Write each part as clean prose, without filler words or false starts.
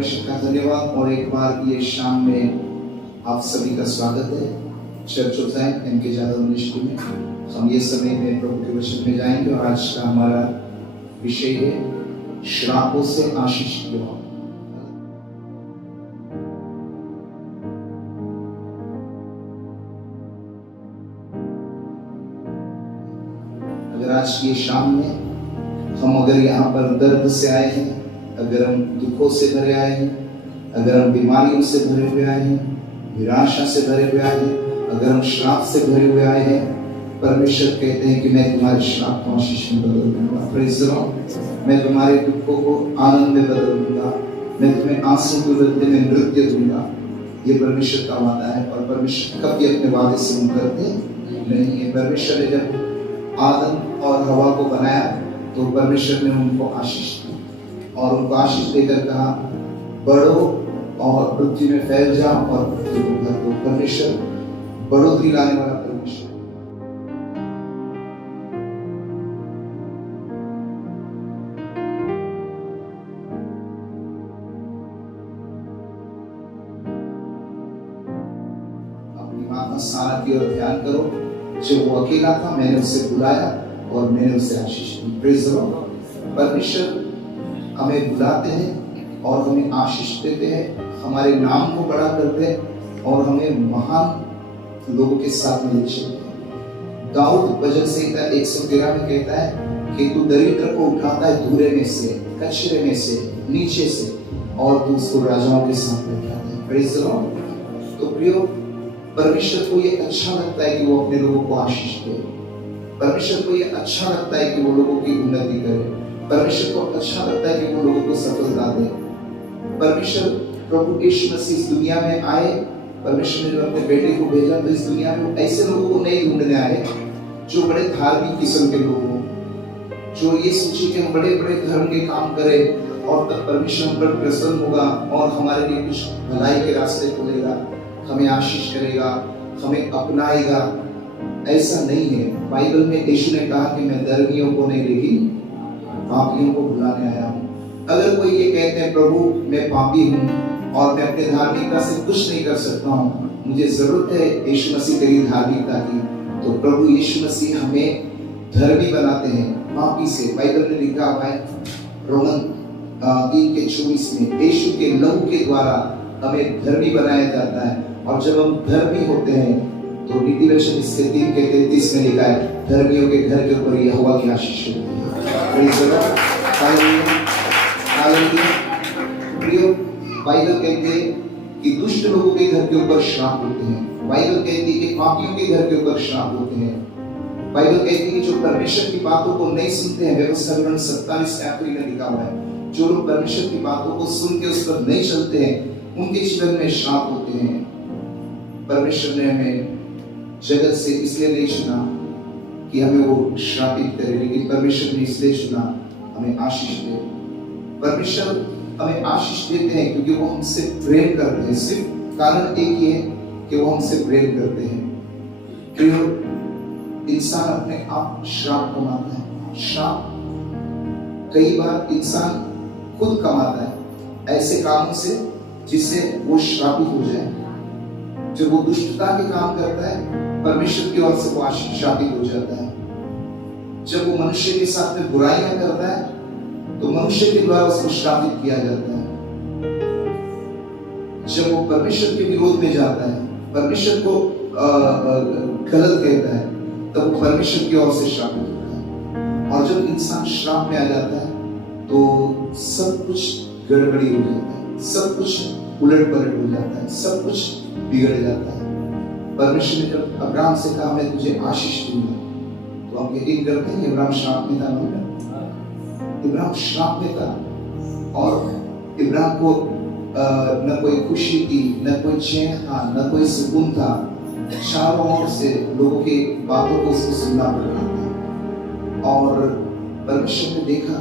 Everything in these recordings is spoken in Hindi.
परमेश्वर का धन्यवाद और एक बार ये शाम में आप सभी का स्वागत है चर्च ऑफ ज़ायन इनके ज़्यादा मिनिस्ट्री में। हम ये समय में प्रभु के वचन में जाएंगे और आज का हमारा विषय है श्रापों से आशीष की ओर। अगर आज की शाम में हम अगर यहाँ पर दर्द से आए हैं, अगर हम दुखों से भरे आए हैं, अगर हम बीमारियों से भरे हुए आए हैं, निराशा से भरे हुए आए हैं, अगर हम श्राप से भरे हुए आए हैं, परमेश्वर कहते हैं कि मैं तुम्हारे श्राप को आशीष में बदल दूंगा। Praise the Lord. मैं तुम्हारे दुखों को आनंद में बदल दूंगा, मैं तुम्हें आंसू के बदले में नृत्य दूंगा। ये परमेश्वर का वादा है और परमेश्वर कभी अपने वादे से मुकरते नहीं है। परमेश्वर ने जब आदम और हवा को बनाया तो परमेश्वर ने उनको आशीष दी और उनको आशीष देकर कहा बढ़ो और पृथ्वी में फैल जाओ और पृथ्वी को भर दो। परमेश्वर बढ़ोतरी लाने वाला परमेश्वर। अपनी माता सारा की ओर ध्यान करो। जब वो अकेला था मैंने उसे बुलाया और मैंने उसे आशीष दी। Praise the lord. परमेश्वर हमें बुलाते हैं और हमें आशीष देते हैं, हमारे नाम को बड़ा करते हैं और हमें महान लोगों के साथ में ले चलते हैं। दाऊद भजन संहिता 113 में कहता है कि तू दरिद्र को उठाता है धूरे में से, कचरे में से, नीचे से और तू उसको राजाओं के साथ में उठाता है। Praise the Lord. तो प्रियो, परमेश्वर को ये अच्छा लगता है कि वो अपने लोगों को आशीष दे। परमेश्वर को ये अच्छा लगता है कि वो लोगों की उन्नति करे। परमेश्वर को अच्छा लगता है कि वो लोगों को सफलता दे। परमेश्वर प्रभु यीशु मसीह इस दुनिया में आए, परमेश्वर ने जो अपने बेटे को भेजा तो इस दुनिया में ऐसे लोगों को नहीं ढूंढने आए जो बड़े धार्मिक किस्म के लोग हों, जो ये सोचे कि हम बड़े बड़े धर्म के काम करें और तब परमेश्वर हम पर प्रसन्न होगा और हमारे लिए कुछ भलाई के रास्ते खोलेगा, हमें आशीष करेगा, हमें अपनाएगा। ऐसा नहीं है। बाइबल में यीशु ने कहा कि मैं धर्मियों को नहीं लेकिन पापियों को बुलाने आया हूँ। अगर कोई ये कहते हैं प्रभु मैं पापी हूँ और मैं अपने धार्मिकता से कुछ नहीं कर सकता हूँ, मुझे जरूरत है यीशु मसीह तेरी धार्मिकता की, तो प्रभु यीशु मसीह हमें धर्मी बनाते हैं पापी से। बाइबल में लिखा हुआ है रोमन 3:24 में यीशु के लहू के द्वारा हमें धर्मी बनाया जाता है। और जब हम धर्मी होते हैं तो नीति वचन इसके 3:33 में लिखा है धर्मियों के घर के ऊपर यहोवा की आशीष होती है। Praise the Lord. हालेलुया। प्रियो, बाइबल कहती है कि दुष्ट लोगों के घर के ऊपर श्राप होते हैं। बाइबल कहती है कि पापियों के घर के ऊपर श्राप होते हैं। बाइबल कहती है कि जो परमेश्वर की बातों को नहीं सुनते हैं, व्यवस्था विवरण 27 के आखिरी में लिखा हुआ है, जो लोग परमेश्वर की बातों को सुन के उस पर नहीं चलते हैं उनके जीवन में श्राप होते हैं। परमेश्वर ने हमें जगत से इसलिए नहीं चुना कि हमें वो श्रापित करे, लेकिन परमेश्वर ने इसलिए चुना हमें आशीष दे। परमेश्वर हमें आशीष देते हैं क्योंकि वो हमसे प्रेम करते हैं। सिर्फ कारण एक ही है कि वो हमसे प्रेम करते हैं। क्यों इंसान अपने आप श्राप कमाता है। श्राप कई बार इंसान खुद कमाता है ऐसे कामों से जिससे वो श्रापित हो जाए। जब वो दुष्टता के काम करता है परमेश्वर की ओर से वो श्रापित हो जाता है। जब वो मनुष्य के साथ में बुराइयां करता है तो मनुष्य के द्वारा उसको श्रापित किया जाता है। जब वो परमेश्वर के विरोध में जाता है, परमेश्वर को गलत कहता है, तब वो परमेश्वर की ओर से श्रापित होता है। और जब इंसान श्राप में आ जाता है तो सब कुछ गड़बड़ी हो जाता है, सब कुछ उलट पलट हो जाता है, सब कुछ बिगड़ जाता है। परमेश्वर ने जब अब्राहम से कहा मैं तुझे आशीष दूंगा, तो आप यकीन करते हैं कि अब्राहम श्राप में था? इब्राहिम श्राप में था और इब्राहिम को न कोई खुशी थी, न कोई चैन था, न कोई सुकून था। चारों ओर से लोगों की बातों को उसको सुनना पड़ रहा था। और परमेश्वर ने देखा,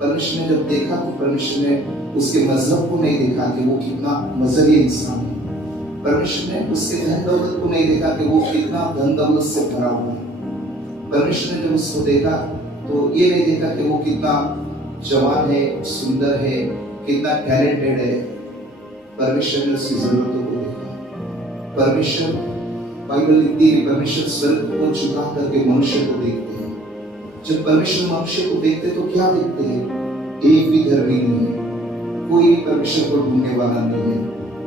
परमेश्वर ने जब देखा तो परमेश्वर ने उसके मजहब को नहीं देखा कि वो कितना मजहबी इंसान है। परमेश्वर ने उसके धन दौलत को नहीं देखा कि वो कितना धन दौलत से भरा हुआ है। परमेश्वर ने जब उसको देखा तो ये नहीं देखा कि वो कितना जवान है, सुंदर है, कितना टैलेंटेड है, परमेश्वर ने उसकी जरूरतों को देखा। परमेश्वर, बाइबल लिखती है, परमेश्वर स्वर्ग को झुका करके मनुष्य को देखते हैं। जब परमेश्वर मनुष्य को देखते तो क्या देखते हैं? एक भी धर्मी नहीं है, कोई भी परमेश्वर को ढूंढने वाला नहीं है,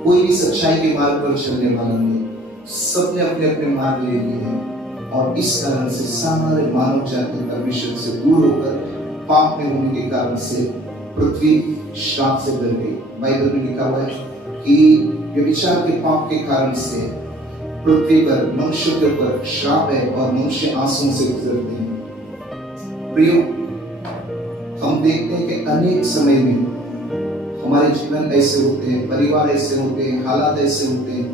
कोई भी सच्चाई के मार्ग पर चलने वाला नहीं है। सबने अपने अपने मार्ग ले लिए हैं और इस कारण से सारे मानव जाति परमेश्वर से दूर होकर पाप में होने के कारण से पृथ्वी श्राप से भर गई। बाइबल में लिखा हुआ है कि व्यभिचार के पाप के कारण से पृथ्वी पर मनुष्य के ऊपर श्राप है और मनुष्य आंसुओं से गुजरते हैं। प्रियो, हम देखते हैं कि अनेक समय में हमारे जीवन ऐसे होते हैं, परिवार ऐसे होते हैं, हालात ऐसे होते हैं,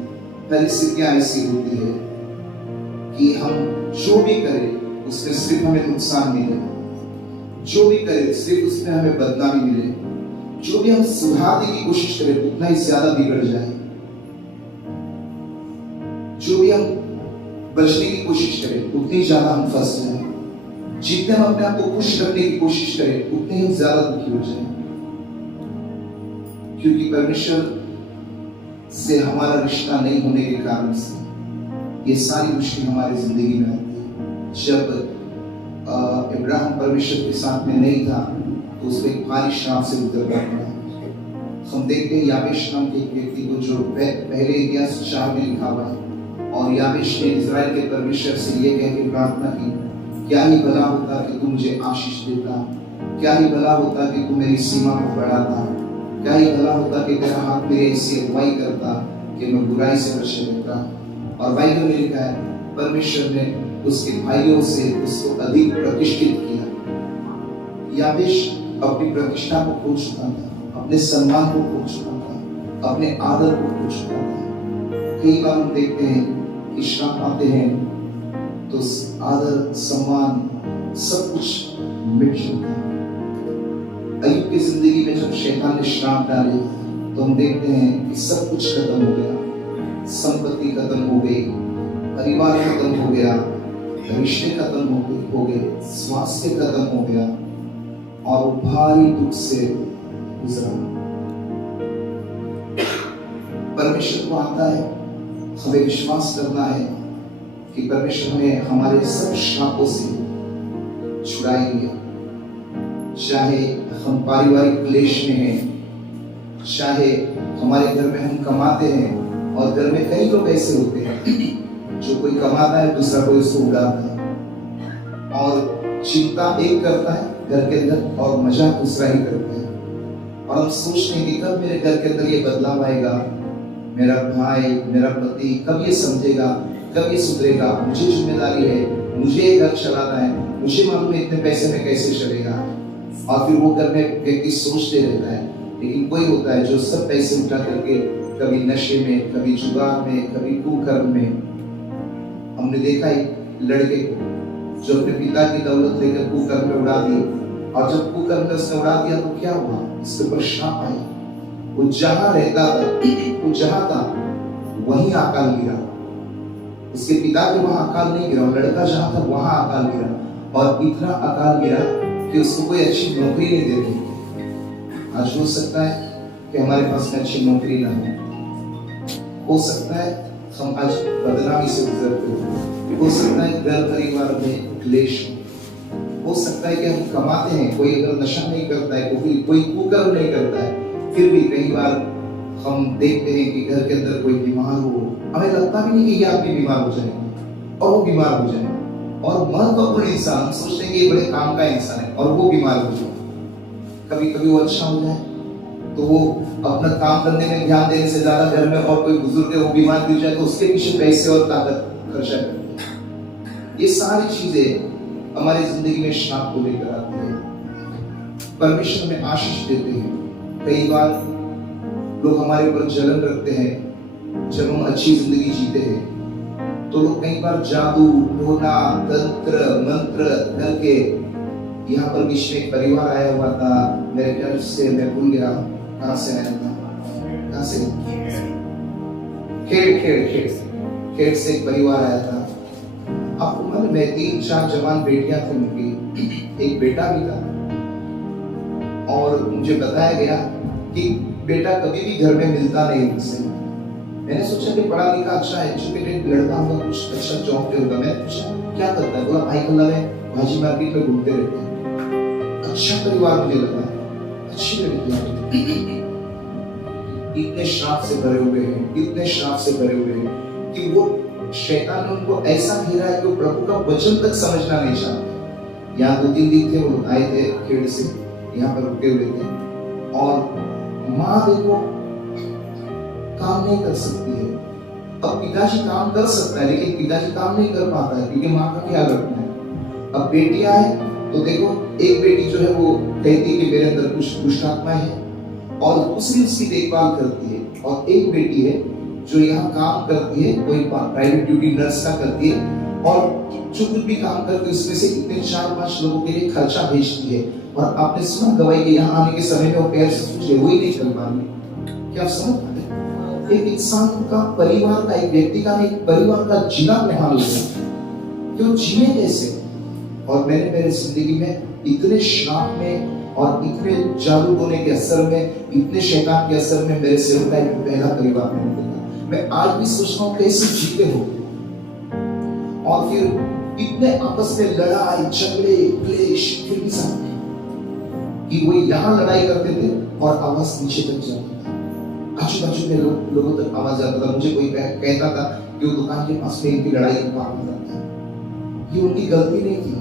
परिस्थितियां ऐसी होती है कि हम जो भी करें उसमें सिर्फ हमें नुकसान मिले, जो भी करें सिर्फ उसमें हमें बदनामी मिले, जो भी हम सुधारने की कोशिश करें उतना ही ज्यादा बिगड़ जाए, जो भी हम बचने की कोशिश करें उतनी ज्यादा हम फंस जाए, जितने हम अपने आप को खुश रखने की कोशिश करें उतने हम ज्यादा दुखी हो जाए। क्योंकि परमेश्वर से हमारा रिश्ता नहीं होने के कारण से ये सारी मुश्किल हमारी जिंदगी में आती है। जब इब्राहिम परमेश्वर के साथ में नहीं था तो उसको एक भारी श्राप से गुजरना पड़ा। हम देखते हैं याबेश नाम के एक व्यक्ति को, जो पहले इतिहास 4 में लिखा हुआ है, और याबेश ने इजराइल के परमेश्वर से ये कह के प्रार्थना की, क्या ही भला होता कि तू मुझे आशीष देता, क्या ही भला होता कि तू मेरी सीमा को बढ़ाता, क्या ही भला होता कि तेरा हाथ मेरी ऐसी अगुवाई करता कि मैं बुराई से बचे रहता। और बाइबल में लिखा है परमेश्वर ने उसके भाइयों से उसको अधिक प्रतिष्ठित किया। याबेश अपनी प्रतिष्ठा को खो चुका था, अपने सम्मान को खो चुका था, अपने आदर को खो चुका था। कई बार हम देखते हैं कि श्राप आते हैं तो आदर, सम्मान सब कुछ मिट जाता है। अय्यूब की जिंदगी में जब शैतान ने श्राप डाले तो हम देखते हैं कि सब कुछ खत्म हो गया, संपत्ति खत्म हो गई, परिवार खत्म हो गया, रिश्ते खत्म हो गए, स्वास्थ्य खत्म हो गया और भारी दुख से गुजरा। परमेश्वर को आता है, हमें विश्वास करना है कि परमेश्वर ने हमारे सब श्रापों से छुड़ाएंगे। चाहे हम पारिवारिक क्लेश में हैं, चाहे हमारे घर में हम कमाते हैं और घर में कई लोग ऐसे होते हैं जो कोई कमाता है दूसरा कोई उसको उड़ाता है, और चिंता एक करता है घर के अंदर और मजाक दूसरा ही करता है। और हम सोचते हैं कि कब मेरे घर के अंदर ये बदलाव आएगा, मेरा भाई, मेरा पति कब ये समझेगा, कब ये सुधरेगा, मुझे जिम्मेदारी है, मुझे घर चलाना है, मुझे मालूम है इतने पैसे में कैसे चलेगा। और फिर वो घर में व्यक्ति सोचते रहता है। लेकिन कोई होता है जो सब पैसे उठा करके कभी नशे में, कभी जुगार में, कभी कुकर्म में। हमने देखा एक लड़के को जो अपने पिता की दौलत लेकर कुकर्म में उड़ा दी, और जब कुकर्म में उसने उड़ा दिया तो क्या हुआ, इसके ऊपर श्राप आया। वो जहां रहता था, वो जहां था वहीं अकाल गिरा। उसके पिता के वहां अकाल नहीं गिरा, लड़का जहां था वहां अकाल गिरा, और इतना अकाल गिरा कि उसको कोई अच्छी नौकरी नहीं दे रही। आज हो सकता है कि हमारे पास में अच्छी नौकरी ना हो सकता है हम आज बदनामी से गुजरते हो सकता है घर परिवार में क्लेश हो सकता है कि हम कमाते हैं, कोई अगर नशा नहीं करता है, कोई कुकर्म नहीं करता है, फिर भी कई बार हम देखते हैं कि घर के अंदर कोई बीमार हो, हमें लगता भी नहीं कि ये आदमी बीमार हो जाएगा और वो बीमार हो जाए, और महत्वपूर्ण इंसान सोचते हैं कि ये बड़े काम का इंसान है और वो बीमार हो जाए। कभी कभी वो अच्छा हो जाए तो वो अपना काम करने में ध्यान देने से ज्यादा घर में और कोई बुजुर्ग है वो बीमार गिर जाए तो उसके पीछे पैसे और ताकत खर्चा करते हैं। ये सारी चीजें हमारी जिंदगी में श्राप को लेकर आती है। परमेश्वर में आशीष देते हैं। कई बार लोग हमारे ऊपर जलन रखते हैं जब हम अच्छी जिंदगी जीते हैं, तो लोग कई बार जादू, टोना, तंत्र, मंत्र करके, यहाँ पर बीच में एक परिवार आया हुआ था मेरे घर से, मैं भूल गया कहाँ से आया था, कहाँ से, खेड़ से एक परिवार आया था। आपको मालूम है 3-4 जवान बेटियां थी उनकी, एक बेटा भी था, और मुझे बताया गया कि बेटा कभी भी घर में मिलता नहीं मुझसे। मैंने सोचा कि पढ़ा लिखा अच्छा एजुकेटेड लड़का होगा, कुछ अच्छा जॉब पे होगा। मैंने पूछा क्या करता है? बोला भाई कल्ला में भाजी मार्केट में घूमते रहते हैं। अच्छा परिवार मुझे लगा, अच्छी लड़की। इतने श्राप से भरे हुए हैं, इतने श्राप से भरे हुए हैं कि वो शैतान ने उनको ऐसा घेरा है कि वो प्रभु का वचन तक समझना नहीं चाहते। यहाँ 2-3 दिन थे, वो लोग आए थे खेड़ से, यहाँ पर रुके हुए थे। और माँ देखो काम नहीं कर सकती है। अब पिताजी काम कर सकता है लेकिन पिताजी काम नहीं कर पाता है क्योंकि माँ का ख्याल रखना है। अब बेटियां है तो देखो, एक बेटी जो है वो कहती है कि मेरे अंदर कुछ दुष्ट आत्मा है और दूसरी उसकी देखभाल करती है, और एक बेटी है जो यहाँ काम करती है, कोई प्राइवेट ड्यूटी नर्स का करती है और जो कुछ भी काम करती है उसमें से इतने 4-5 लोगों के लिए खर्चा भेजती है। और आपने सुना गवाही के यहाँ आने के समय में वो पैर से कुछ वही नहीं चल पा रही। क्या आप समझ पाते? एक इंसान का परिवार का, एक व्यक्ति का, एक परिवार का जीना बेहाल हो गया, क्यों जिए कैसे? और मैंने मेरे जिंदगी में इतने श्राप में और इतने जादू टोने के असर में, इतने शैतान के असर में मेरे सिर का एक पहला परिवार में निकला। मैं आज भी सोचता हूँ कैसे जीते हो। और फिर इतने आपस में लड़ाई झगड़े क्लेश, फिर भी साथ कि वो यहाँ लड़ाई करते थे और आवाज नीचे तक जाती थी, आजू बाजू में लोगों तक आवाज जाता था। मुझे कोई कहता था कि वो दुकान के पास में इनकी लड़ाई का काम करता है। ये उनकी गलती नहीं थी,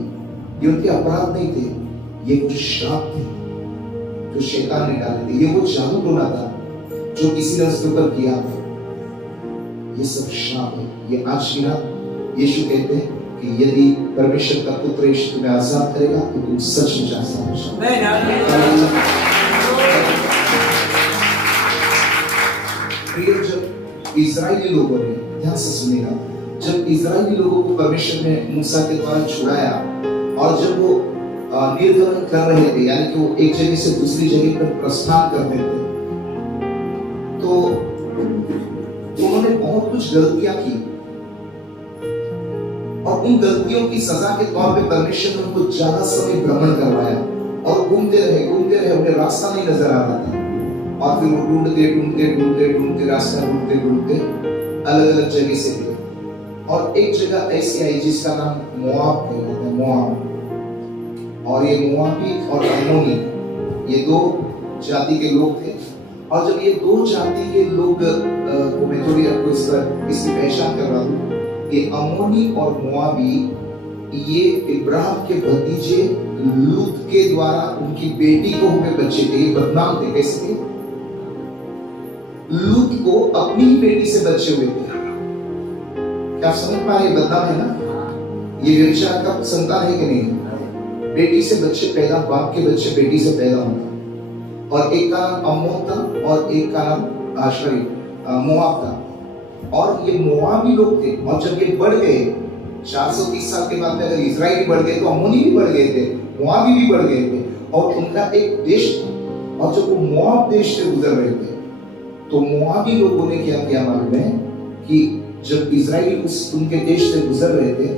ये उनके अपराध नहीं थे, ये कुछ श्राप थे जो शैतान ने डाले थे। ये वो जादू टोना था जो किसी ने उसके ऊपर किया था। ये सब श्राप है। ये आज की रात यीशु कहते हैं कि यदि परमेश्वर का पुत्र यीशु तुम्हें आजाद करेगा तो तुम सचमुच आजाद हो जाओगे। जब इजरायली लोगों ने, ध्यान से सुनेगा, जब इजरायली लोगों को परमेश्वर ने मूसा के द्वारा छुड़ाया और जब वो निर्गमन कर रहे थे, यानी कि वो एक जगह से दूसरी जगह पर प्रस्थान कर रहे थे, तो उन्होंने बहुत कुछ गलतियां की और उन गलतियों की सजा के तौर पे परमेश्वर ने उनको ज्यादा समय भ्रमण करवाया और घूमते रहे, उन्हें रास्ता नहीं नजर आ रहा था। और फिर वो ढूंढते रास्ता ढूंढते अलग अलग जगह से गए और एक जगह ऐसी आई जिसका नाम मोआब कहलाता है, मोआब। और ये मोआबी और अम्मोनी, ये 2 जाति के लोग थे। और जब ये 2 जाति के लोग को मैं थोड़ी आपको इसकी पहचान करवा दूं, ये अम्मोनी और मोआबी ये इब्राहिम के भतीजे लूत के द्वारा उनकी बेटी को हुए बच्चे थे। ये बदनाम थे। कैसे थे? लूत को अपनी ही बेटी से बच्चे हुए थे। क्या आप समझ पा रहे? बदनाम है ना? ये व्यभिचार का संतान है कि नहीं? बेटी से बच्चे पैदा, बाप के बच्चे बेटी से पैदा होता। और एक का नाम अम्मोन था और एक का नाम मोआब था। और ये मोआबी लोग थे। और जब ये बढ़ गए 430 साल के बाद में, अगर इजराइल बढ़ गए तो अम्मोनी भी बढ़ गए थे, मोआबी भी बढ़ गए थे और उनका एक देश था। और जब वो मोआब देश से गुजर रहे थे तो मोआबी लोगों ने क्या किया मालूम है कि जब इजराइल उनके देश से गुजर रहे थे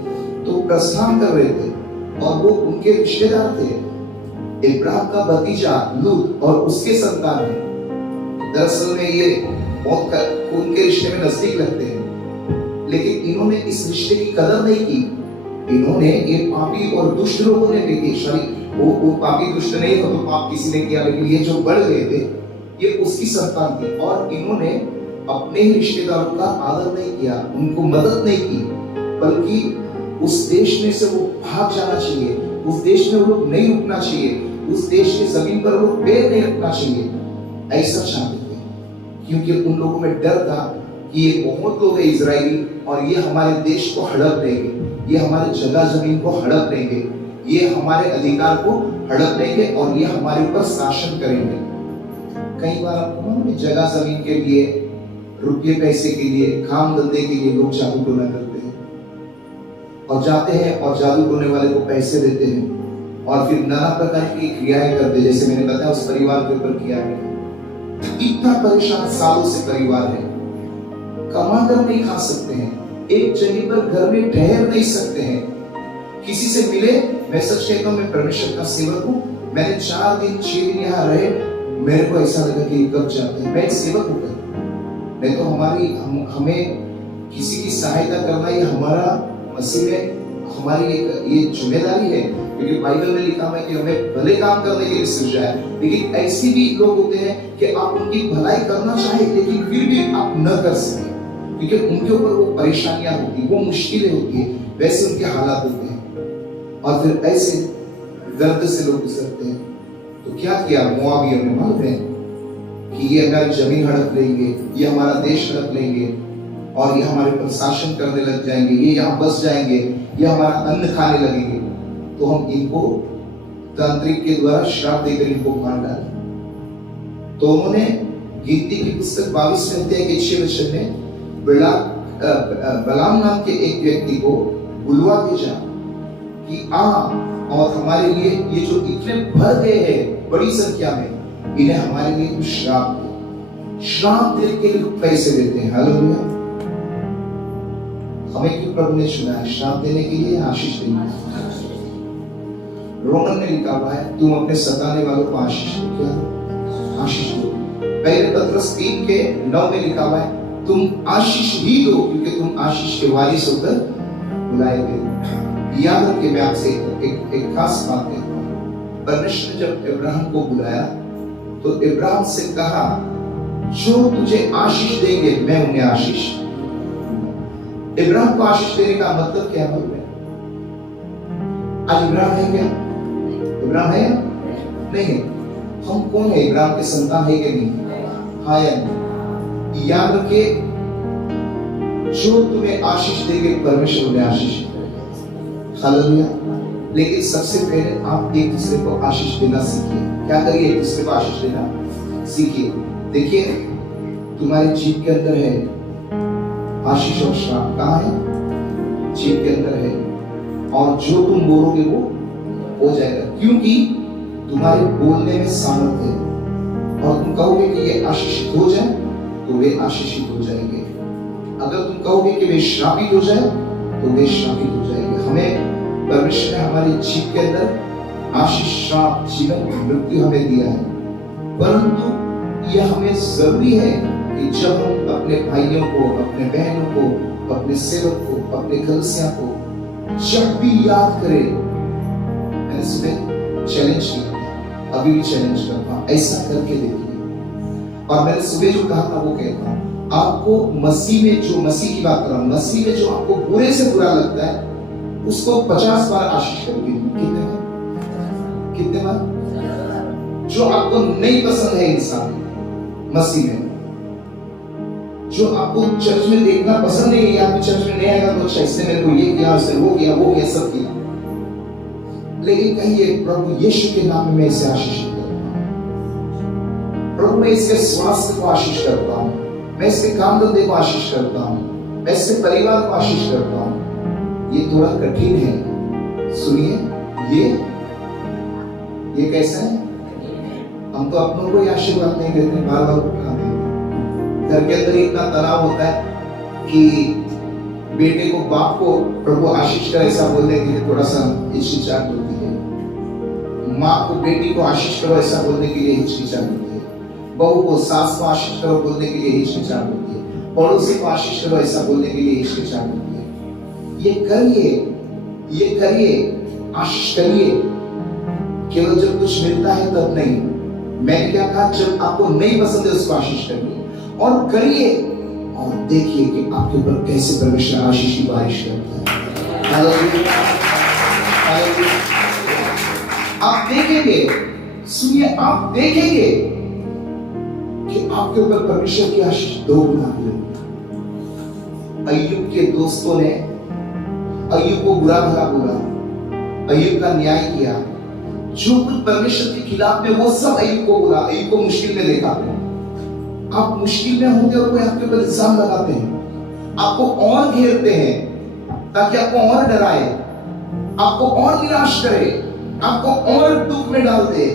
तो प्रस्थान कर रहे थे और वो उनके रिश्तेदार थे। इब्राहिम का भतीजा लूत और उसके संतान है। दरअसल में ये बहुत उनके रिश्ते में नजदीक लगते हैं, लेकिन इन्होंने इस रिश्ते की कदर नहीं की। इन्होंने, ये पापी और दुष्ट लोगों ने भी, वो पापी दुष्ट नहीं हो तो पाप किसी ने किया, लेकिन ये जो बढ़ गए थे ये उसकी संतान थी। और इन्होंने अपने ही रिश्तेदारों का आदर नहीं किया, उनको मदद नहीं की, बल्कि उस देश में से वो भाग जाना चाहिए। उस देश में वो लोग नहीं रुकना चाहिए, उस देश की जमीन पर वो पैर नहीं रखना चाहिए, ऐसा चाहते थे। क्योंकि उन लोगों में डर था कि ये बहुत लोग हैं इजरायली और ये हमारे देश को हड़प लेंगे, ये हमारे जगह जमीन को हड़प लेंगे, ये हमारे अधिकार को हड़प लेंगे और ये हमारे ऊपर शासन करेंगे। कई बार आपको मालूम है, जगह जमीन के लिए, रुपये पैसे के लिए, काम धंधे के लिए लोग जादू टोना करते हैं और जाते हैं और जादू टोने वाले को पैसे देते हैं और फिर नाना प्रकार की क्रियाएं करते हैं। जैसे मैंने बताया उस परिवार के ऊपर किया है। इतना परेशान सालों से परिवार है, कमा कर नहीं खा सकते हैं, एक जगह पर घर में ठहर नहीं सकते हैं, किसी से मिले। मैं सच कहता हूं, मैं परमेश्वर का सेवक हूं। मैंने 4 दिन 6 दिन यहाँ रहे, मेरे को ऐसा लगा कि कब जाते हैं। मैं एक सेवक होकर, मैं तो हमें किसी की सहायता करना ये हमारा मसीह में हमारी ये जिम्मेदारी है, क्योंकि बाइबल में लिखा है कि हमें भले काम करने के लिए सृजा है। लेकिन ऐसे भी लोग होते हैं कि आप उनकी भलाई करना चाहे लेकिन फिर भी आप न कर सके, क्योंकि उनके ऊपर वो परेशानियां होती, वो मुश्किलें होती है, वैसे उनके हालात होते हैं और फिर ऐसे दर्द से लोग गुजरते हैं। तो क्या किया मोआबियों ने, मालूम है कि ये हमारी जमीन हड़प लेंगे, ये हमारा देश हड़प लेंगे और ये हमारे पर शासन करने लग जाएंगे, ये यहाँ बस जाएंगे, ये हमारा अन्न खाने लगेंगे, तो हम इनको तांत्रिक के द्वारा श्राप देकर इनको मार डालें। तो उन्होंने गिनती की पुस्तक 22वें अध्याय के 6 वचन में बलाम नाम के एक व्यक्ति को बुलवा भेजा कि आ और हमारे लिए ये जो इतने भर गए हैं बड़ी संख्या में, इन्हें हमारे लिए कुछ श्राप दे। श्राप देने के लिए पैसे देते हैं। हालेलुया। हमें क्यों प्रभु ने चुना है? श्राप देने के लिए, आशीष देने के लिए। रोमन में लिखा हुआ है तुम अपने सताने वालों को आशीष दो। क्या आशीष दो? पहले पत्रस 3:9 में लिखा हुआ है तुम आशीष ही दो, क्योंकि तुम आशीष के वारिस होकर बुलाए गए। याद रखिए, मैं आपसे एक खास बात कहता हूँ। परमेश्वर ने जब इब्राहिम को बुलाया तो इब्राहिम से कहा जो तुझे आशीष देंगे मैं उन्हें आशीष। इब्राहिम को आशीष देने का मतलब क्या है? आज इब्राहिम है क्या? इब्राहिम है नहीं है? हम कौन है? इब्राहिम के संतान है कि नहीं? हाँ या नहीं? याद रखिए, जो तुम्हें आशीष देंगे परमेश्वर उन्हें आशीष देगा। हालेलुया। लेकिन सबसे पहले आप एक दूसरे को आशीष देना सीखिए। क्या करिए? एक दूसरे को आशीष देना सीखिए। देखिए, तुम्हारी जीभ के अंदर है आशीष और श्राप। कहाँ है? जीभ के अंदर है, और जो तुम बोलोगे वो हो जाएगा, क्योंकि तुम्हारे बोलने में सामर्थ्य है। और तुम कहोगे कि ये आशीषित हो जाए तो वे आशीषित हो जाएंगे। अगर तुम कहोगे कि वे श्रापित हो जाए तो वे श्रापित हो जाएंगे। हमें परमेश्वर ने हमारी जीभ के अंदर आशीष, श्राप, जीवन, मृत्यु हमें दिया है, परंतु यह हमें जरूरी है कि जब हम अपने भाइयों को, अपने बहनों को, अपने सेवक को, अपने कलीसिया को जब भी याद करें। मैंने सुबह चैलेंज किया, अभी भी चैलेंज करता हूं, ऐसा करके देखिए। और मैंने सुबह जो कहा था वो कहता हूं, आपको मसीह में, जो मसीह की बात कर रहा हूं, मसीह में जो आपको बुरे से बुरा लगता है उसको 50 बार आशीष करोगे। कितने बार? कितने बार? जो आपको नहीं पसंद है इंसान मसीह में, जो आपको चर्च में देखना पसंद नहीं है, आपको चर्च में नहीं आएगा तो अच्छा, इसने मेरे को ये किया, उसने वो किया, वो किया, सब किया, लेकिन कहिए प्रभु यीशु के नाम में मैं इसे आशीष करता हूं। प्रभु मैं इसके स्वास्थ्य को आशीष करता हूं, मैं इसके काम धंधे को आशीष करता हूं, मैं इसके परिवार को आशीष करता हूं। ये थोड़ा कठिन है, सुनिए। ये कैसा है? हम तो अपनों को ही आशीर्वाद नहीं देते, बार बार उठाते हैं। घर के अंदर इतना तनाव होता है कि बेटे को, बाप को प्रभु आशीष कर ऐसा बोलने के लिए थोड़ा सा हिचकिचाहट होती है। माँ को बेटी को आशीष करो ऐसा बोलने के लिए हिचकिचाहट होती है। बहू को, सास को आशीष करो बोलने के लिए हिचकिचाहट होती है। पड़ोसी को आशीष करो ऐसा बोलने के लिए हिचकिचाहट होती है। ये करिए, आशीष करिए, केवल जब कुछ मिलता है तब नहीं। मैंने क्या कहा? जब आपको नहीं पसंद है उसको आशीष करिए और करिए, और देखिए कि आपके ऊपर कैसे परमेश्वर आशीष की बारिश करता है। Hallelujah, hallelujah. आप देखेंगे, सुनिए, आप देखेंगे कि आपके ऊपर परमेश्वर की आशीष दो गुना मिलेगी। अय्यूब के दोस्तों ने अय्यूब को बुरा भला बोला, अय्यूब का न्याय किया, जो कुछ परमेश्वर के खिलाफ में वो सब अय्यूब को बोला, अय्यूब को मुश्किल में देखा। आप मुश्किल में होंगे और कोई आपके ऊपर इल्जाम लगाते हैं, आपको और घेरते हैं ताकि आपको और डराए, आपको और निराश करे, आपको और दुख में डाल दे।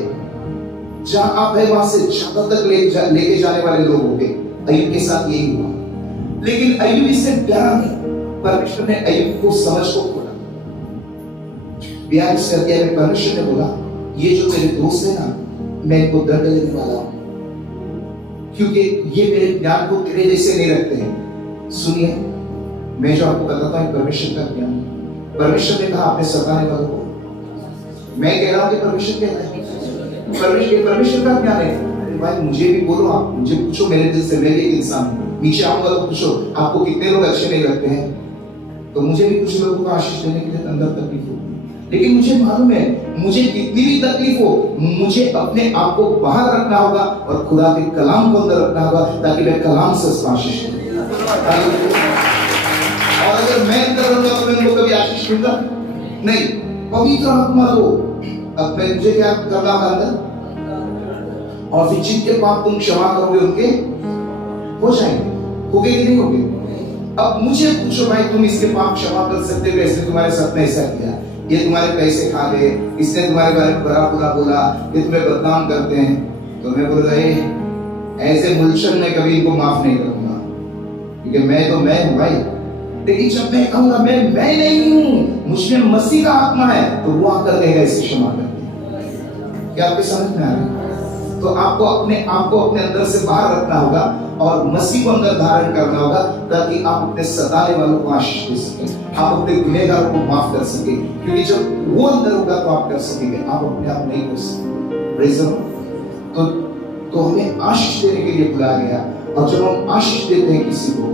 जहां आप है वहां से ज्यादा तक लेके जाने वाले लोग होंगे। अय्यूब के साथ यही हुआ, लेकिन अय्यूब इससे डरा नहीं। परमेश्वर ने अय्यूब को समझ को खोला। 42 अध्याय में परमेश्वर ने बोला, ये जो तेरे दोस्त है ना, मैं इनको दंड देने वाला हूं। क्योंकि ये मेरे ज्ञान को तेरे जैसे नहीं रखते हैं। सुनिए, मैं जो आपको बताता हूँ परमेश्वर का ज्ञान, परमेश्वर ने कहा आपने सताने वालों को, मैं कह रहा हूँ कि परमेश्वर कहता है परमेश्वर का ज्ञान है। भाई मुझे भी बोलो, आप मुझे पूछो मेरे दिल से, मैं भी एक इंसान हूँ, नीचे आऊंगा तो पूछो आपको कितने लोग अच्छे नहीं लगते हैं, तो मुझे भी कुछ लोगों को आशीष देने के लिए अंदर तकलीफ हो, लेकिन मुझे मालूम है मुझे कितनी भी तकलीफ हो, मुझे अपने आप को बाहर रखना होगा और खुदा के कलाम को अंदर रखना होगा ताकि मैं कलाम से उसको आशीष दूं। और अगर मैं अंदर रहूंगा तो मैं उनको कभी आशीष दूंगा नहीं। पवित्र आत्मा को अब मैं मुझे क्या करना होगा अंदर, और फिर जिनके पाप तुम क्षमा करोगे उनके हो जाएंगे, होगे कि नहीं होगे। अब मुझे पूछो भाई तुम इसके पाप क्षमा कर सकते हो, इसने तुम्हारे साथ में ऐसा किया, ये तुम्हारे पैसे खा गए, इसने तुम्हारे बारे में बुरा बुरा बोला, ये तुम्हें बदनाम करते हैं, तो मैं बोल रहा ऐसे मुल्शन में कभी इनको माफ नहीं करूंगा, क्योंकि मैं तो मैं हूं भाई। लेकिन जब मैं कहूंगा मैं नहीं हूं, मुझमें मसीह का आत्मा है, तो वो आकर कहेगा इसे क्षमा कर दे। क्या आपके समझ में आ रहा है? तो आपको अपने अंदर से बाहर रखना होगा और मसीह को अंदर धारण करना होगा ताकि आप अपने सताने वालों को आशीष दे सकें, आप अपने गुनहगारों को माफ कर सके, क्योंकि जब वो अंदर होगा तो आप कर सकेंगे, आप अपने आप नहीं कर सकते। Praise the Lord. तो हमें आशीष देने के लिए बुलाया गया, और जब हम आशीष देते हैं किसी को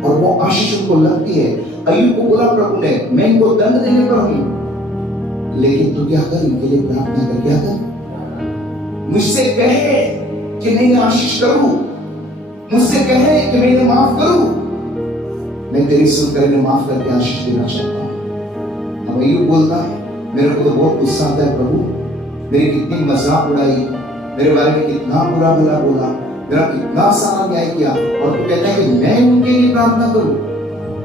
और वो आशीष उनको लगती है, अय्यूब को बोला प्रभु ने मैं इनको दंड देने पर हूं, लेकिन तू क्या कर, इनके लिए प्रार्थना कर, क्या कर, मुझसे कहे कि मैं आशीष करूं, मुझसे कहे कि मैं इन्हें माफ करूं, मैं तेरी सुनकर इन्हें माफ करके आशीष देना चाहता हूं। अब अय्यूब बोलता है मेरे को तो बहुत गुस्सा आता है प्रभु, मेरी कितनी मजाक उड़ाई, मेरे बारे में कितना बुरा भला बोला, मेरा कितना सारा न्याय किया, और तू कहता है कि मैं उनके लिए प्रार्थना करूं।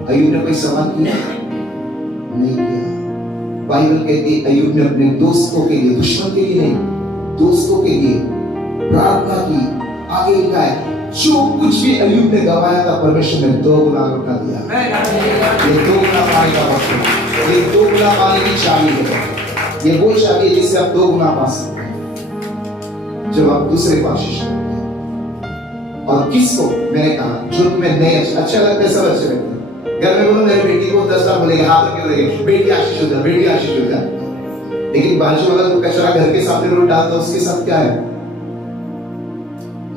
अय्यूब ने कोई सवाल किया नहीं किया। बाइबल कहती है अय्यूब ने अपने दोस्तों के लिए, दुश्मन के लिए नहीं, दोस्तों के लिए प्रार्थना की। आगे लिखा है जो कुछ भी अय्यूब ने गवाया था परमेश्वर ने 2 गुना लौटा दिया। ये 2 गुना पाने का वक्त है, ये 2 गुना पाने की चाबी है, ये वो चाबी है जिससे आप 2 गुना पा सकते हैं जब आप दूसरे को आशीष करते हैं। और किसको, मैंने कहा जो तुम्हें नहीं अच्छा लगता है, सब अच्छे लगते हैं। घर में बोलो मेरी बेटी को 10 बार बोलेंगे, हाथ रख के बोलेंगे बेटी आशीष हो जा, बेटी आशीष हो जा, लेकिन बाजू वाला जो कचरा घर के सामने रोड डालता है उसके साथ क्या है,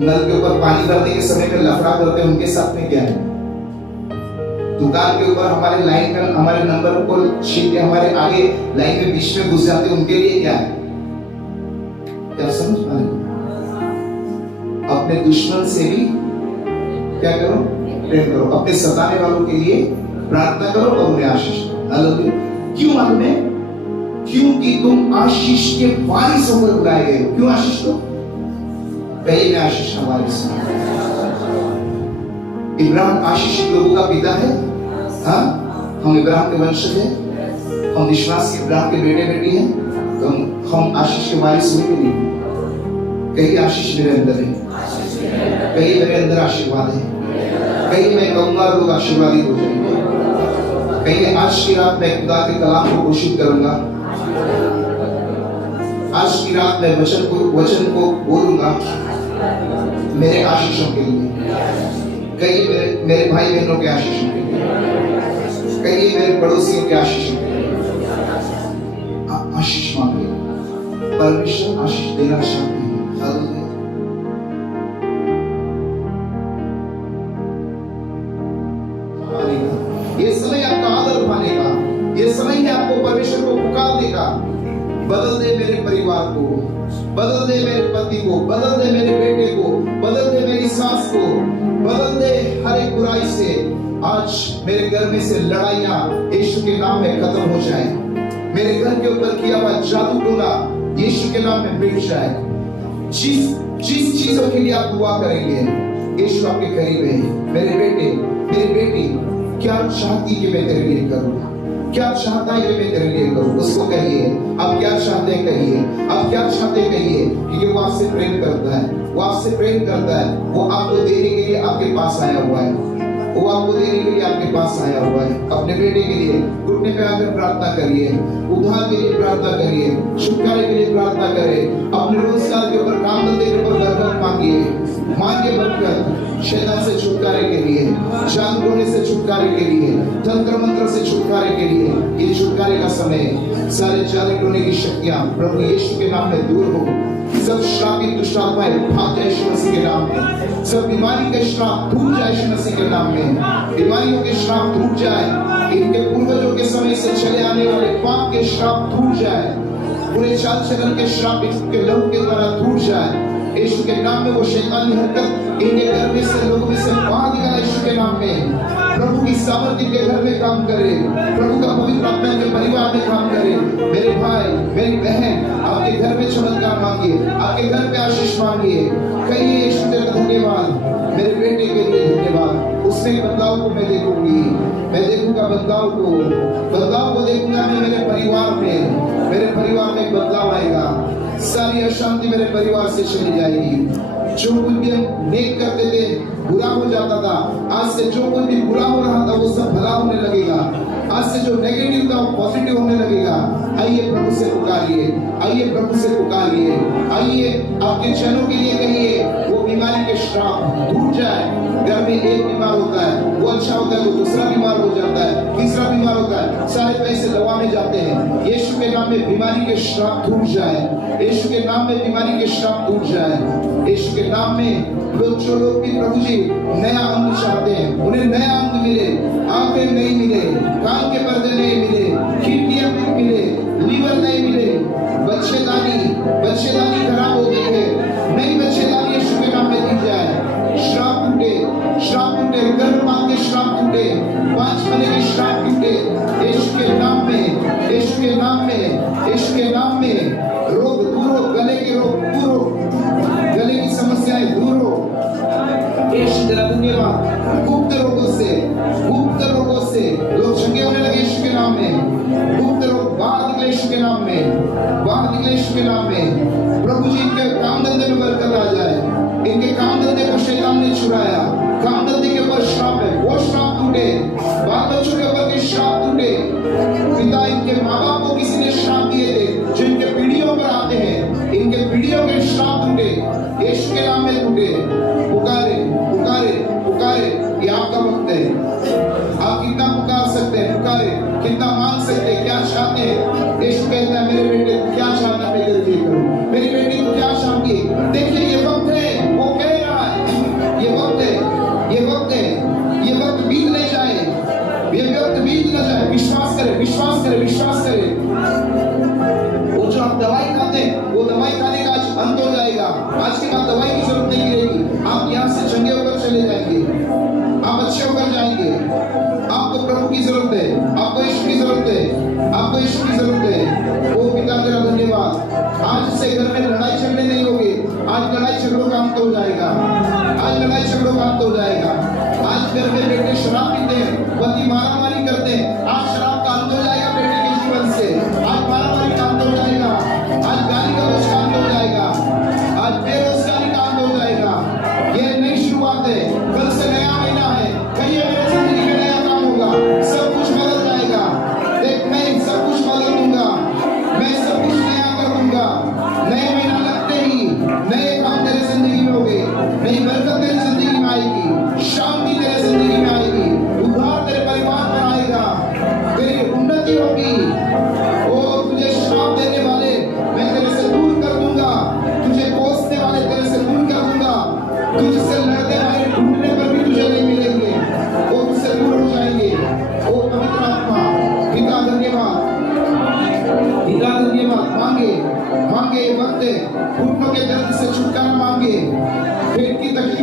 नल के ऊपर पानी भरने के समय में लफड़ा करते हैं उनके साथ में क्या है, दुकान के ऊपर हमारे लाइन का हमारे नंबर को छीन के हमारे आगे लाइन में बीच में घुस जाते हैं उनके लिए क्या है, क्या समझ पा रहे? अपने दुश्मन से भी क्या करो, प्रेम करो, अपने सताने वालों के लिए प्रार्थना करो और उन्हें आशीष दो। हालेलुया। क्यों मालूम है? क्योंकि तुम आशीष के वारिस होकर बुलाए गए हो। क्यों आशीष दो? पहले मैं आशीष का वारिस हूं। इब्राहिम आशीष लोगों का पिता है। हाँ, हम इब्राहिम के वंशज हैं, हम विश्वास के इब्राहिम के बेटे बेटी हैं, तो हम आशीष के वारिस हुए कि नहीं? कहीं आशीष मेरे अंदर है, कहीं मेरे अंदर आशीर्वाद है, कहीं मैं कहूंगा लोग आशीर्वादित हो जाएंगे, कहीं आज की रात मैं खुदा के कलाम को घोषित करूंगा, आज की रात मैं वचन को बोलूंगा मेरे आशीषों के लिए, कहीं मेरे भाई बहनों के आशीषों के लिए, कहीं मेरे पड़ोसियों के आशीषों के लिए। आप आशीष मांगे, परमेश्वर आशीष देना चाहते हैं। ये समय आपका आदर उठाने का, ये समय है आपको परमेश्वर को पुकारने का। बदल दे मेरे परिवार को, बदल दे मेरे पति को, बदल दे मेरे बेटे को, बदल दे मेरी सास को, बदल दे हर एक बुराई से। आज मेरे घर में से लड़ाइयां यीशु के नाम में खत्म हो जाए, मेरे घर के ऊपर किया हुआ जादू टोना यीशु के नाम में मिट जाए। जिस चीजों के लिए आप दुआ करेंगे यीशु आपके करीब है। मेरे बेटे, मेरी बेटी क्या चाहती है कि मैं तेरे लिए करूं, क्या चाहता है कि मैं तेरे लिए करूं, उसको कहिए। आप क्या चाहते हैं कहिए, आप क्या चाहते हैं कहिए, क्योंकि वो आपसे प्रेम करता है, वो आपसे प्रेम करता है, वो आपको देने के लिए आपके पास आया हुआ है, वो आपको देने के लिए आपके पास आया हुआ है। अपने बेटे के लिए घुटने पे आकर प्रार्थना करिए, उद्धार के लिए प्रार्थना करिए, छुटकारे के लिए प्रार्थना करें, अपने रोजगार के ऊपर, काम धंधे के ऊपर बरकत मांगिए। मांगे बरकत, शैतान से छुटकारे के लिए, जादू टोने से छुटकारे के लिए, तंत्र मंत्र से छुटकारे के लिए। ये छुटकारे का समय। सारे जादू टोने की शक्तियां प्रभु यीशु के नाम में दूर हो। सब श्रापित दुष्ट आत्माएं भाग जाए यीशु मसीह के नाम में। सब बीमारी के श्राप टूट जाए यीशु मसीह के नाम में। बीमारियों के श्राप टूट जाए। इनके पूर्वजों के समय से चले आने वाले पाप के श्राप टूट जाए। पूरे चाल चलन के श्राप के लहू के द्वारा टूट जाए यीशु के नाम में। वो शैतानी हरकत इनके घर में से, लोगों में से बाहर निकाला यीशु के नाम में। प्रभु की सामर्थ्य के घर में काम करे। प्रभु का पवित्र आत्मा के परिवार में काम करे। मेरे भाई, मेरी बहन, आपके घर में चमत्कार मांगिए, आपके घर पे आशीष मांगिए। कहिए यीशु तेरा धन्यवाद, मेरे बेटे के लिए धन्यवाद। उससे बदलाव को मैं देखूंगी, मैं देखूंगा बदलाव को देखूंगा मैं। मेरे परिवार में बदलाव आएगा। सारी अशांति मेरे परिवार से चली जाएगी। जो कुछ भी हम नेक करते थे बुरा हो जाता था, आज से जो कुछ भी बुरा हो रहा था वो सब भला होने लगेगा। आज से जो नेगेटिव था वो पॉजिटिव होने लगेगा। आइए प्रभु से पुकारिए, आइए प्रभु से पुकारिए। आइए आपके चैनों के लिए कहिए वो बीमारी के श्राप टूट जाए। घर में एक बीमार होता है, वो अच्छा होता है तो दूसरा बीमार हो जाता है, तीसरा बीमार होता है, सारे पैसे दवा में जाते हैं। यीशु के नाम में बीमारी के श्राप टूट जाए। यीशु के नाम में बीमारी के श्राप टूट जाए। यीशु के नाम में जो लोग भी प्रभु जी नया अंग चाहते हैं, उन्हें नया अंग मिले। आंखें नहीं मिले, कान के पर्दे नहीं मिले, किडनियां नहीं मिले, लीवर नहीं मिले, बच्चेदानी खराब हो गई है, नई बच्चेदानी यीशु के नाम में दी जाए। श्राप टूटे, गर्भपात के श्राप टूटे, बांझपने के श्राप टूटे यीशु के नाम में, यीशु के नाम में, यीशु के नाम में। रोग दूर हो, गले के रोग दूर हो, गले की समस्याएं दूर हो। यीशु तेरा धन्यवाद। गुप्त रोगों से लोग चंगे होने लगे यीशु के नाम में। गुप्त रोग बाहर निकले यीशु के नाम में, बाहर निकले यीशु के नाम में। प्रभु जी इनके काम धंधे में बरकत आ जाए। इनके काम धंधे को शैतान ने छुड़ाया, काम धंधे के ऊपर श्राप है वो श्राप टूटे। बाल बच्चों के ऊपर के श्राप टूटे। पिता इनके माँ बाप को किसी ने श्राप दिए थे जो इनके पीढ़ियों पर आते हैं, इनके पीढ़ियों के श्राप टूटे यीशु के नाम में टूटे। पुकारे पुकारे पुकारे, ये आपका वक्त है। आप कितना पुकार सकते हैं, पुकारे, कितना मांग सकते हैं, क्या चाहते हैं। यीशु कहता है मेरे बेटे तू क्या चाहता है मैं तेरे लिए करूं। मेरी बेटी तू क्या चाहती है। देखिए ये वक्त है, वो कह रहा है ये वक्त है, ये वक्त है, ये वक्त बीत नहीं जाए, ये वक्त बीत न जाए। विश्वास करें, विश्वास करें, विश्वास करें। वो जो आप दवाई खाते हैं वो दवाई खाने का आज अंत हो जाएगा। आज के बाद दवाई की जरूरत नहीं रहेगी। आप यहाँ से चंगे होकर चले जाएंगे, आप अच्छे होकर जाएंगे। आपको प्रभु की जरूरत है, आपको यीशु की जरूरत है, आपको यीशु की जरूरत है। ओ पिता तेरा धन्यवाद। आज से घर में लड़ाई झगड़े नहीं होंगे। आज लड़ाई झगड़ों का अंत हो जाएगा। आज लड़ाई झगड़ों का अंत हो जाएगा। आज घर में बेटे शराब पीते हैं, पति मारामारी करते हैं, आज शराब का अंत हो जाएगा बेटे के जीवन से। आज मारामारी का अंत हो जाएगा। आज गाली गलौज का अंत हो जाएगा। आज बेरोजगारी का अंत हो जाएगा। ये नई शुरुआत है, कल से नया महीना है। कहिए मेरे जिंदगी में नया काम होगा, सब कुछ बदल जाएगा। देख मैं सब कुछ बदल दूंगा, मैं सब कुछ नया कर दूंगा। नया महीना लगते ही नए काम तेरे जिंदगी में होंगे, नई बरकत तेरी जिंदगी में आएगी, शांति तेरे जिंदगी में आएगी, उद्धार तेरे परिवार पर आएगा, तेरी उन्नति होगी। ओ तुझे श्राप देने वाले मैं तेरे से दूर कर दूंगा, तुझे कोसने वाले तेरे से दूर कर दूंगा, तुझसे लड़ने वाले ढूंढने पर भी तुझे नहीं मिलेंगे, वो तुझसे दूर हो जाएंगे। ओ पवित्र आत्मा, पिता धन्यवाद, पिता धन्यवाद। मांगे मांगे वक्त घुटनों के दर्द से छुटकारा मांगे, पेट की तकलीफ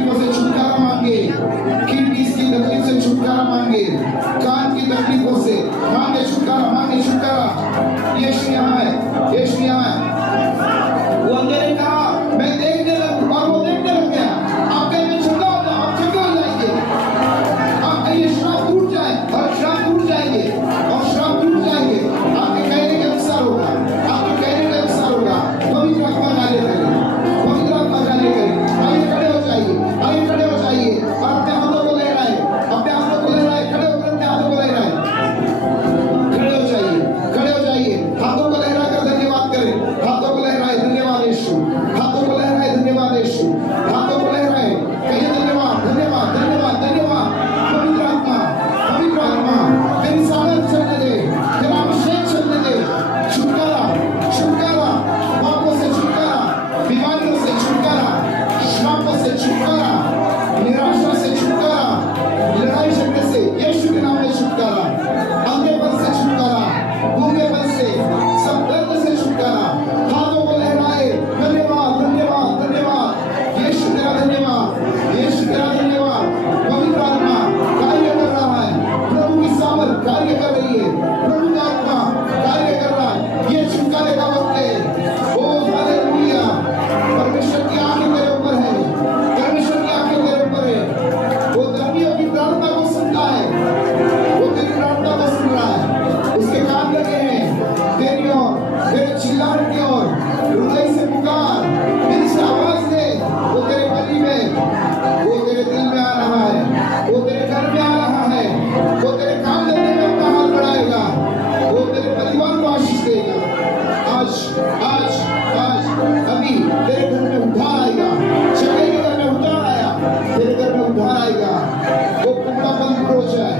बंद हो जाए,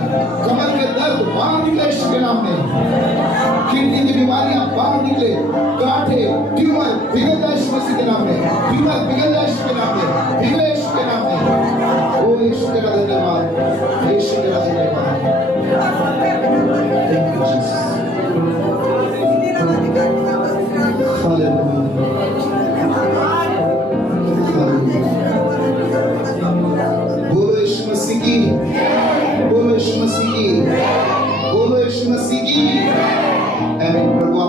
कमर के दर्द बाहर निकले यीशु के नाम में, किडनी की बीमारियां बाहर निकले, गांठे ट्यूमर पिघल जाए यीशु मसीह के नाम में, ट्यूमर पिघल जाए यीशु के नाम में, पिघले यीशु के नाम में। ओ यीशु तेरा धन्यवाद, यीशु तेरा धन्यवाद। Thank you, Jesus. बोलो यीशु मसीह की, बोलो यीशु मसीह की, बोलो यीशु मसीह की। आमीन। प्रभु